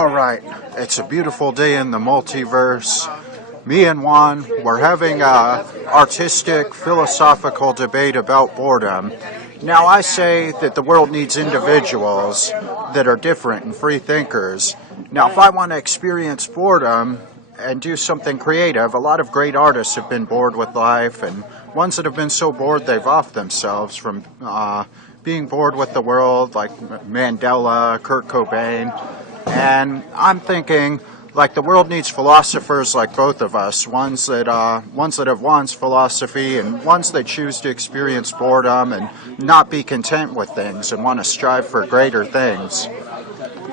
Alright, it's a beautiful day in the multiverse. Me and Juan, we're having a artistic, philosophical debate about boredom. Now I say that the world needs individuals that are different and free thinkers. Now if I want to experience boredom and do something creative, a lot of great artists have been bored with life, and ones that have been so bored they've offed themselves from being bored with the world, like Mandela, Kurt Cobain. And I'm thinking, like, the world needs philosophers like both of us, ones that have Juan's philosophy and ones that choose to experience boredom and not be content with things and want to strive for greater things.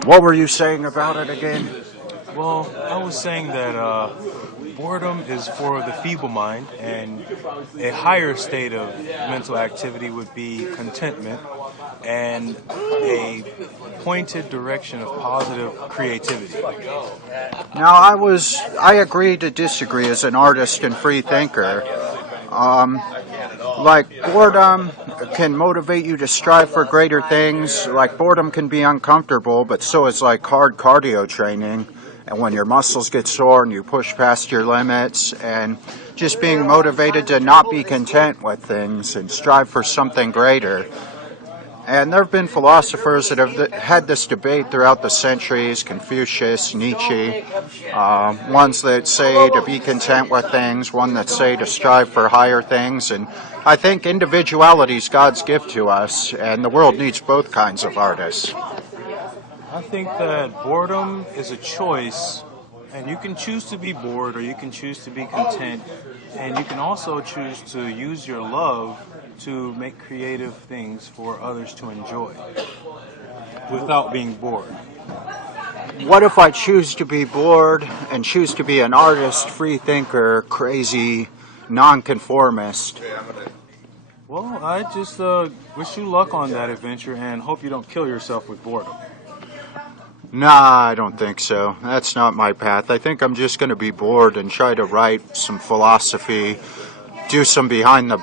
What were you saying about it again? Well, I was saying that boredom is for the feeble mind, and a higher state of mental activity would be contentment and a pointed direction of positive creativity. Now, I agree to disagree as an artist and free thinker. Like, boredom can motivate you to strive for greater things. Like, boredom can be uncomfortable, but so is like hard cardio training. And when your muscles get sore and you push past your limits, and just being motivated to not be content with things and strive for something greater. And there have been philosophers that have had this debate throughout the centuries: Confucius, Nietzsche, ones that say to be content with things, one that say to strive for higher things. And I think individuality is God's gift to us, and the world needs both kinds of artists. I think that boredom is a choice, and you can choose to be bored or you can choose to be content, and you can also choose to use your love to make creative things for others to enjoy without being bored. What if I choose to be bored and choose to be an artist, free thinker, crazy, nonconformist? Well, I just wish you luck on that adventure and hope you don't kill yourself with boredom. Nah, I don't think so. That's not my path. I think I'm just going to be bored and try to write some philosophy, do some behind the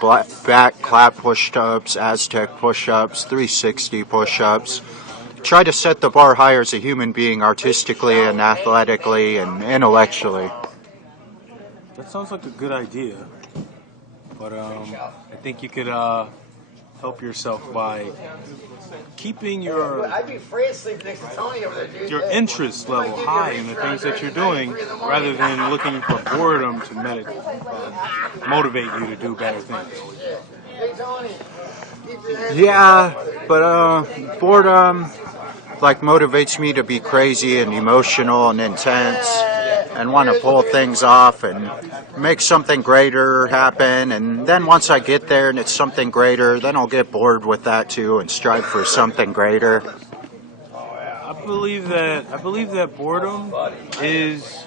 back clap push-ups, Aztec push-ups, 360 push-ups. Try to set the bar higher as a human being, artistically and athletically and intellectually. That sounds like a good idea, but I think you could help yourself by keeping your interest level high in the things that you're doing, rather than looking for boredom to motivate you to do better things. Yeah, but boredom motivates me to be crazy and emotional and intense and want to pull things off and make something greater happen. And then once I get there and it's something greater, then I'll get bored with that too and strive for something greater. I believe that boredom is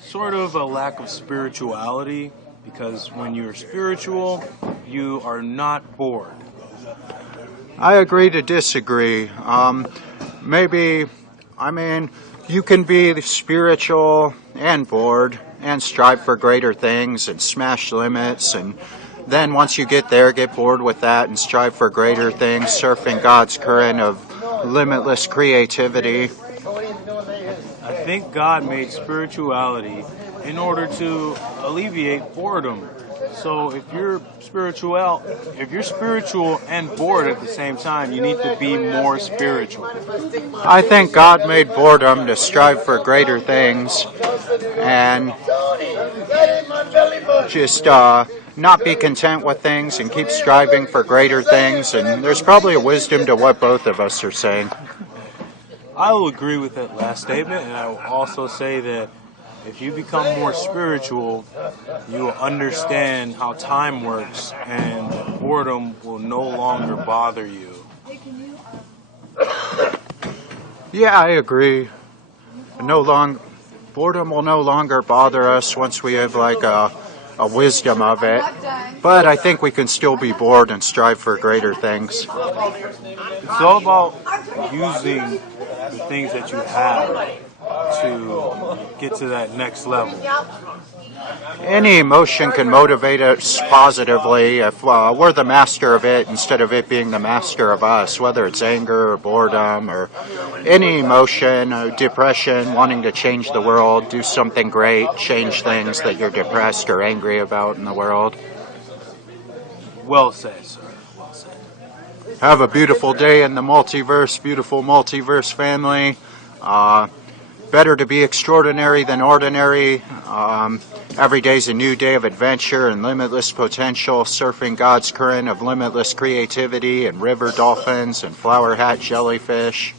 sort of a lack of spirituality, because when you're spiritual, you are not bored. I agree to disagree. You can be spiritual and bored and strive for greater things and smash limits, and then once you get there, get bored with that and strive for greater things, surfing God's current of limitless creativity. I think God made spirituality in order to alleviate boredom. So if you're spiritual and bored at the same time, you need to be more spiritual. I think God made boredom to strive for greater things and just not be content with things and keep striving for greater things. And there's probably a wisdom to what both of us are saying. I will agree with that last statement, and I will also say that if you become more spiritual, you will understand how time works, and boredom will no longer bother you. Yeah, I agree. Boredom will no longer bother us once we have a wisdom of it. But I think we can still be bored and strive for greater things. It's all about using the things that you have to get to that next level. Any emotion can motivate us positively if we're the master of it instead of it being the master of us, whether it's anger or boredom or any emotion, depression, wanting to change the world, do something great, change things that you're depressed or angry about in the world. Well said, sir. Well said. Have a beautiful day in the multiverse, beautiful multiverse family. Better to be extraordinary than ordinary. Every day's a new day of adventure and limitless potential, surfing God's current of limitless creativity and river dolphins and flower hat jellyfish.